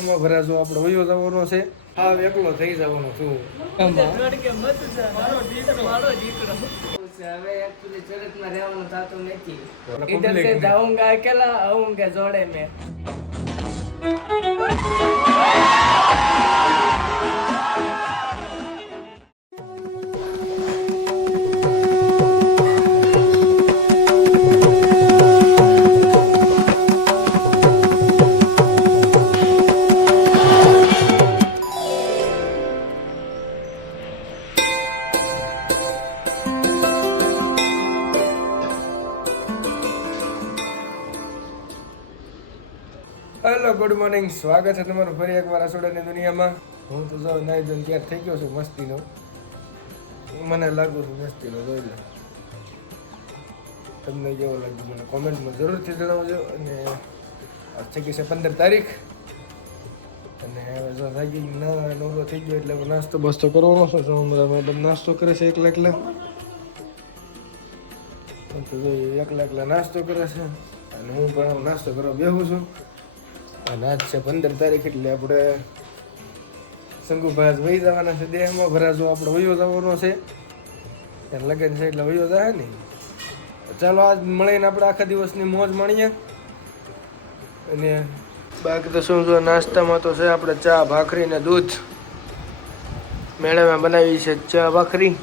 ભરાજો આપણે વયો જવાનો છે. હા એકલો થઈ જવાનો છું. હવે એકચ્યુઅલી સુરતમાં રહેવાનું થતું નથી. ઇધર से जाऊंगा अकेला आऊंगा जोड़े में. હેલો ગુડ મોર્નિંગ, સ્વાગત છે તમારું ફરી એકવાર રસોડાની દુનિયામાં. હું તો જો નાઈ ધોઈને તૈયાર થઈ ગયો છું મસ્તીનો. મને લાગુ છું મસ્તીનો, જોઈ લો તમને કેવો લાગ્યું મને કોમેન્ટમાં જરૂરથી જણાવજો. અને આજ થઈ છે 15 તારીખ અને હવે જો થઈ ગઈ નવરો થઈ ગયો એટલે નાસ્તો બસ્તો કરવાનો છે. જો અમારા મેડમ નાસ્તો કરે છે એકલા એકલા નાસ્તો કરે છે અને હું પણ નાસ્તો કરવા બેહું છું. અને આજ છે 15 તારીખ એટલે આપણે શંકુભાઈ વહી જવાના છે દેહમાં. ભરાજો આપણે વયો જવાનો છે, એને લગન છે એટલે વયો જાય ને. ચાલો આજ મળીને આપણે આખા દિવસની મોજ માણીએ. અને બાકી તો શું શું નાસ્તામાં તો છે આપણે ચા ભાખરી ને દૂધ. મેળામાં બનાવી છે ચા ભાખરી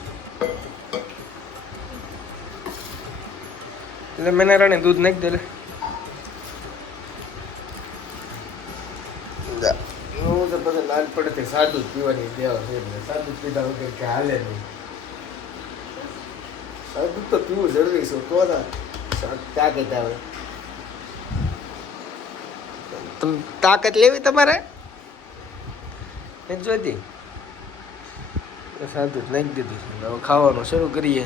એટલે મેને રાણી દૂધ નાખી દે. હું તો પછી લાલ પડે સાદું જ પીવાની દેવા છે એટલે સાદું જ પીધા વગર કે હાલે નહીં. સાદું તો પીવું જરૂરી છે તો તાકાત આવે. તાકાત લેવી તમારે જોઈતી સાદું જ નાખી દીધું છે. હવે ખાવાનું શરૂ કરીએ.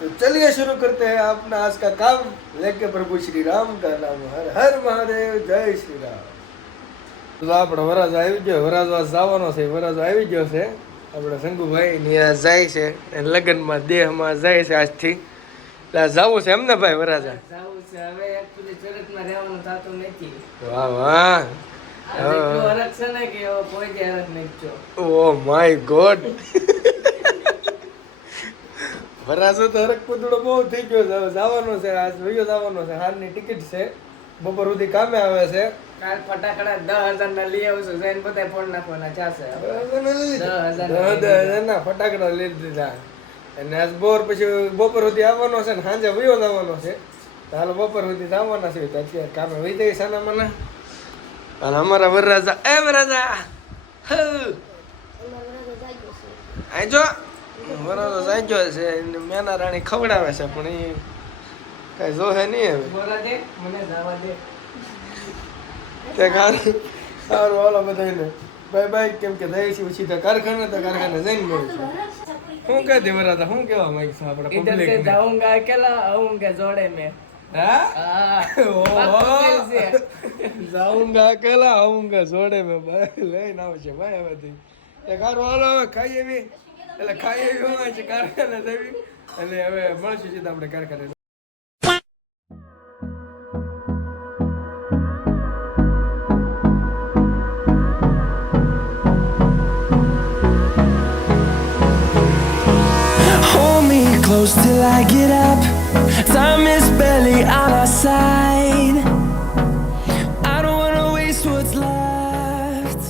तो चलिए शुरू करते हैं अपना आज का काम लेके प्रभु श्री राम का नाम हर हर महादेव जय श्री राम. તો આપણો વરાજો આવી ગયો. વરાજો આજ જવાનો છે. વરાજો આવી ગયો છે આપણે શંકુભાઈ ની જાય છે લગ્નમાં દેહમાં જાય છે આજથી. જવું છે એમ ને ભાઈ વરાજા? જવું છે. હવે એકચ્યુઅલી સુરતમાં રહેવાનું થતું નથી. વાહ વાહ. એટલું હરખ છે ને કે કોઈ જે હરખ નથી. Oh my God. વરાજો તો હરખ પુતળો બહુ થઈ ગયો છે. જવાનો છે આજ વયો જવાનો છે. હારની ટિકિટ છે. બપોર સુધી કામે આવે છે. કાલ ફટાકડા 10,000 ના લઈ આવશું. જઈને બધા ફોન નાખવાના ચાલશે. 10,000 ના ફટાકડા લઈ દીધા. અને આજ બપોર સુધી આવવાનો છે ને સાંજે વયો જવાનો છે. હાલ બપોર સુધી આવવાના છે. અત્યારે કામે વહી જાય સાના મને. અને અમારા વરરાજા વરરાજા આ જો વરરાજો જાગ્યો છે. મેના રાણી ખવડાવે છે પણ એ કઈ જોહે નહીં. હવે મને જવા દે. તે સારું હાલો બધાને બાય બાય. કેમ કે જઈએ છીએ સીધા કારખાને, તો કારખાને જઈને મળીશું. શું કહે દે વરાજા, શું કહેવા માંગીશું આપણે इधर से जाऊंगा अकेला आऊंगा जोड़े में. જાઉંગા અકેલા આઉંગા જોડે મેં ભાઈ લઈને આવશે ભાઈ. હવેથી તે સારું હાલો હવે ખાઈ એવી એટલે ખાઈ એવી હોય છે કારખાને જવી. એટલે હવે મળશું સીધા આપણે કારખાને. Close till I get up. Time is barely on our side. I don't wanna waste what's left.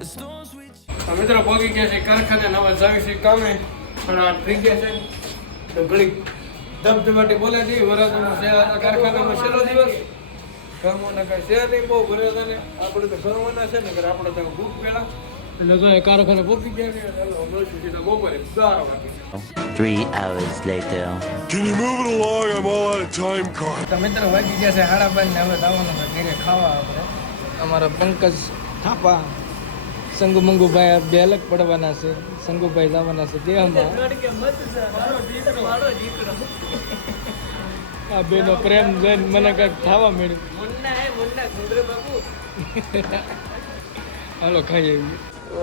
The storms we મિત્રો પહોંચી ગયા છે કારખાને. નવા જાવી છે કામે. પણ આ થઈ ગયા છે તો ઘડી ધબધબાટી બોલે નહીં. વરાજાનો છે કારખાનામાં છેલ્લો દિવસ. ગમવાના કઈ છે નહીં બહુ વરાજાને. આપણે તો ગમવાના છે ને આપણે તો ભૂખ પેલા એટલે તો કારખાને પહોંચી ગયા છે. મળશું સીધા બપોરે 12 વાગે. 3 hours later. Can you move it along? I'm all out of time card. તો મિત્રો વાગી ગયા છે 12:30 ને હવે જવાનું છે ઘરે ખાવા. આપણે અમારા પંકજ થાપા સંગુ મંગુભાઈ બે અલગ પડવાના છે. સંગુભાઈ જવાના છે દેહમાં. આ બેનો પ્રેમ જોઈને મને કંઈક ખાવા મળ્યું. હાલો ખાઈએ.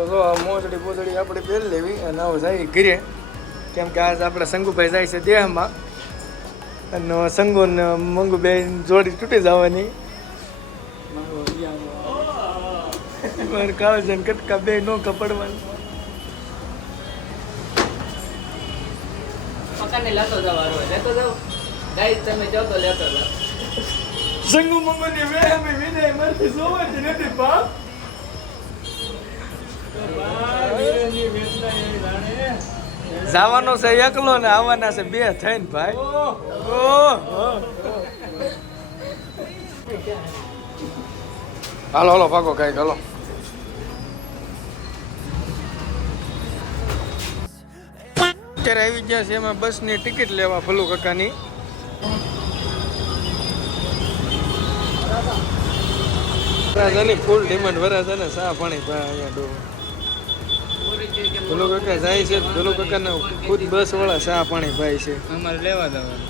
તો મોજડી બોજડી આપણે પહેરી લેવી અને આવો જાય ઘરે. કેમ કે આજ આપણે શંકુભાઈ જાય છે દેહમાં અને શંકુ ને મંગુભાઈ જોડી તૂટી જવાની. મારે કાવ છે કટકા બે નો કપડવાનું. પકાને લેતો જાવ હારો લેતો જાવ ગાઈસ તમે જાવ તો લેતો જાવ સંગુ મંગુની વે અમે વિનય મરથી જોવા જ નથી બાપ. જવાનો છે એકલો ને આવવાના છે બે થઈને ભાઈ. હાલો હાલો ભાગો કઈ હાલો. અત્યારે આવી ગયા છે એમાં બસની ટિકિટ લેવા ફલુ કાકાની. વરાજાની ફૂલ ડિમાન્ડ વરાજાને ચા પાણી અહીંયા ડો ભલો કાકા જાય છે. ભલો કાકાને ખુદ બસ વાળા ચા પાણી ભાઈ છે. અમારે લેવા જવાનું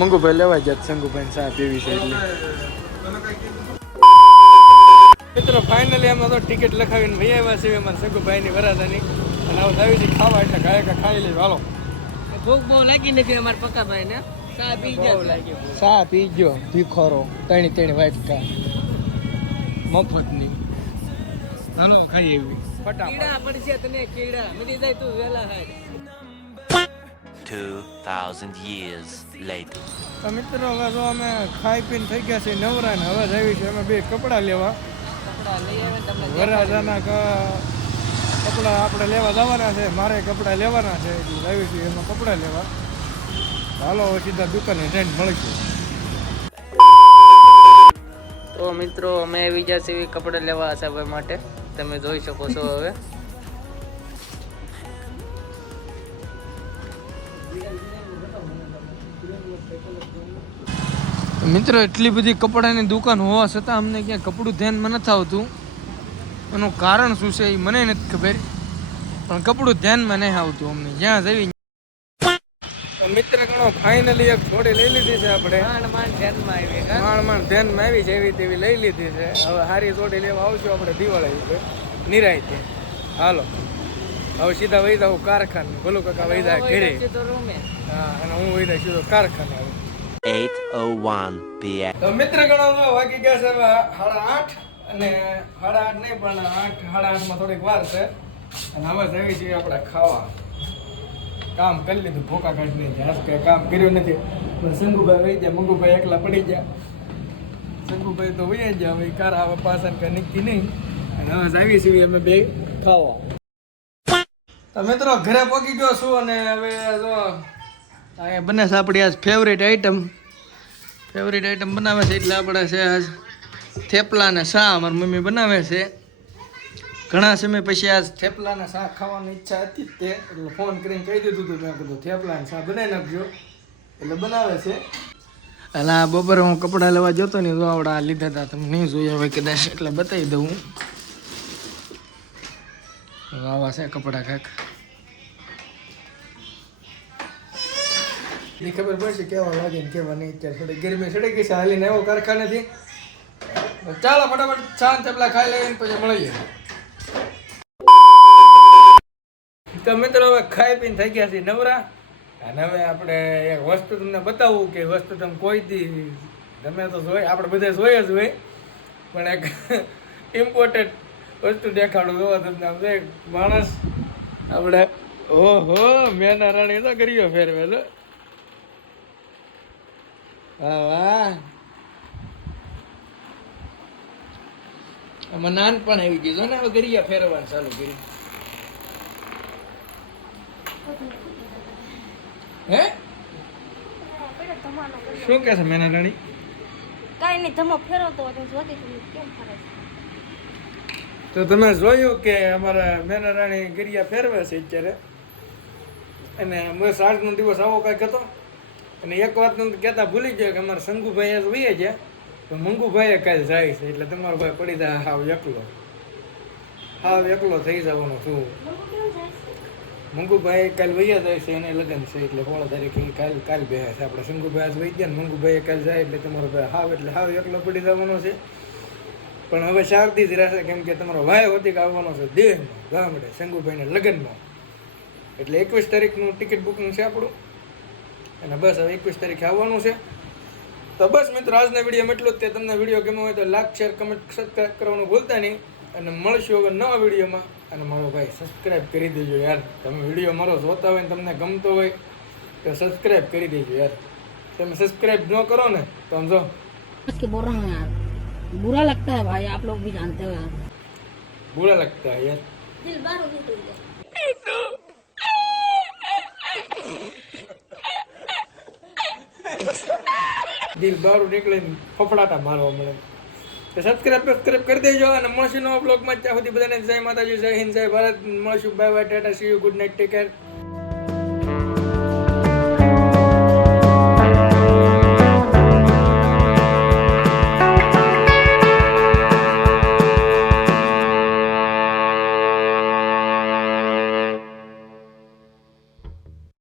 મંગુભાઈ લેવા ગયા સંગુભાઈ ચા પીવી છે એટલે. મિત્રો ફાઇનલી અમે તો ટિકિટ લખાવીને ભાઈ આવ્યા છીએ અમારા સંગુભાઈની વરાજાની. અને આવું આવી છે ખાવા એટલે ગાયકા ખાઈ લઈ હાલો. ભૂખ બહુ લાગી નથી અમારા પક્કાભાઈ ને ચા પી ગયા ચા પી ગયો ભીખોરો ત્રણ વાટકા મફતની. હાલો ખાઈ એવી કીડા પડશે તને કીડા મરી જાય તું વેલા હાય. 2000 years later. તો મિત્રો હવે જો અમે ખાઈ પીને થઈ ગયા છીએ નવરા ને હવે જ આવી છે અમે બે કપડાં લેવા. કપડા લઈ આવે તમને વરરાજાના કપડાં આપણે લેવા જવાના છે. મારે કપડાં લેવાના છે એટલે આવી છીએ એમાં કપડાં લેવા. હાલો હવે સીધા દુકાને જઈને મળીશું. તો મિત્રો અમે આવી ગયા છીએ કપડાં લેવા આશાભાઈ માટે. તમે જોઈ શકો છો હવે મિત્રો એટલી બધી કપડાની દુકાન હોવા છતાં અમને ક્યાં કપડું ધ્યાનમાં નથી આવતું. એનું કારણ શું છે એ મને નથી ખબર, પણ કપડું ધ્યાનમાં નહીં આવતું અમને જ્યાં જવી. મિત્ર ગણો ફાઇનલી એક થોડી લઈ લીધી છે આપણે. માંડ ધ્યાનમાં આવી છે એવી તેવી લઈ લીધી છે. હવે સારી થોડી લેવા આવશું આપણે દિવાળી ઉપર નિરાયતે. હાલો હવે સીધા વહી જાવ કારખાને. ભલું કાકા વહી જાય ઘરે. હા અને હું વહી જાય સીધો કારખાને. 8:01 p.m. તો મિત્ર ગણો વાગી ગયા છે હવે 8:30 અને 8:30 નહીં પણ 8:30 માં થોડીક વાર છે. અને હવે જવી છીએ આપણે ખાવા. કામ કરી લીધું ભૂકા કાઢી નહીં કઈ કામ કર્યું નથી. પણ શંભુભાઈ વહી ગયા, મંગુભાઈ એકલા પડી ગયા. શંભુભાઈ તો વહી ગયા હવે કાર આવે પાછળ કઈ નીકળી નહીં. અને હવે આવી છીએ અમે બે ખાવા. તો મિત્રો ઘરે પહોંચી ગયો છું અને હવે જો અહીંયા બને છે આપણી આજ ફેવરેટ આઈટમ બનાવે છે. એટલે આપણે છે આજ થેપલા ને શા અમારી મમ્મી બનાવે છે. ઘણા સમય પછી આજ થેપલા ને શાક ખાવાની ઈચ્છા હતી જ તે એટલે ફોન કરીને કહી દીધું હતું. મેં કીધું થેપલા ને શાક બનાવી નાખજો એટલે બનાવે છે. એટલે આ બપોરે હું કપડાં લેવા જતો ને જો આવડા લીધા હતા તમે નહીં જોયા હોય કદાચ એટલે બતાવી દઉં. આવા છે કપડાં કાંક એ ખબર પડશે કેવા લાગે ને કેવા નહીં. અત્યારે થોડી ગરમી ચડી ગઈ છે હાલીને એવો કારખાનેથી. ચાલો ફટાફટ શાંત થેપલા ખાઈ લઈને પછી મળીએ. તો મિત્રો હવે ખાઈ પીને થઈ ગયા છીએ નવરા. અને હવે આપણે એક વસ્તુ તમને બતાવું કે વસ્તુ તમે કોઈ દી તમે તો જોઈ આપણે બધા જોઈએ જ હોય પણ એક ઇમ્પોર્ટન્ટ વસ્તુ દેખાડું જોવા તમને. આમ એક માણસ આપણે ઓહો મેના રાણી તો કર્યો ફેરવે તો. હા વાહ આમાં નાનપણ આવી ગયું છે ને હવે ગરિયા ફેરવવાનું ચાલુ કર્યું. હે શું કે છે મેના રાણી? કાઈ નહીં ધમો ફેરવતો હોય તો જોતી હતી કેમ ફરે છે. તો તમે જોયું કે અમારા મેના રાણી ગરિયા ફેરવે છે અત્યારે. અને બસ આજનો દિવસ આવો કાંઈક હતો. અને એક વાત કહેતા ભૂલી ગયો કે અમારા શંગુભાઈ આજ વહી ગયા તો મંગુભાઈ કાલે જાય છે એટલે તમારો ભાઈ પડી જાય હાવ એકલો થઈ જવાનો છું. મંગુભાઈ કાલે વૈયા જાય છે એને લગ્ન છે એટલે 16 તારીખે કાલ બેહ્યા છે. આપણે શંગુભાઈ આજ વહી ગયા ને મંગુભાઈ કાલે જાય એટલે તમારો ભાઈ હાવ એકલો પડી જવાનો છે. પણ હવે શારદી જ રહેશે કેમ કે તમારો ભાઈ વધી આવવાનો છે દેહમાં ગામડે શંગુભાઈને લગ્નમાં. એટલે 21 તારીખનું ટિકિટ બુકિંગ છે આપણું. અને બસ હવે 21 તારીખે આવવાનું છે. તો બસ મિત્રો આજના વિડીયોમાં એટલું જ. તે તમને વિડીયો ગમ્યો હોય તો લાઈક શેર કમેન્ટ સબસ્ક્રાઈબ કરવાનું ભૂલતા નહીં. અને મળશું હવે નવા વિડીયોમાં. અને મારો ભાઈ સબસ્ક્રાઈબ કરી દેજો યાર. તમે વિડીયો મારો જોતા હોય ને તમને ગમતો હોય તો સબસ્ક્રાઈબ કરી દેજો યાર. તમે સબસ્ક્રાઈબ ન કરો ને તો સમજો के बोल रहा हूँ यार, बुरा लगता है भाई, आप लोग भी जानते हो यार. बुरा लगता है यार. દિલ બારું નીકળી જાય. દિલ બારું નીકળે ને ફફડાટા મારવા મળે. તો સબસ્ક્રાઈબ કરી દેજો. અને મળશું નવા બ્લોગમાં. ત્યાં સુધી બધાને જય માતાજી, જય હિન્દ, જય ભારત. મળશું. Bye bye, Tata, C you, good night, take care.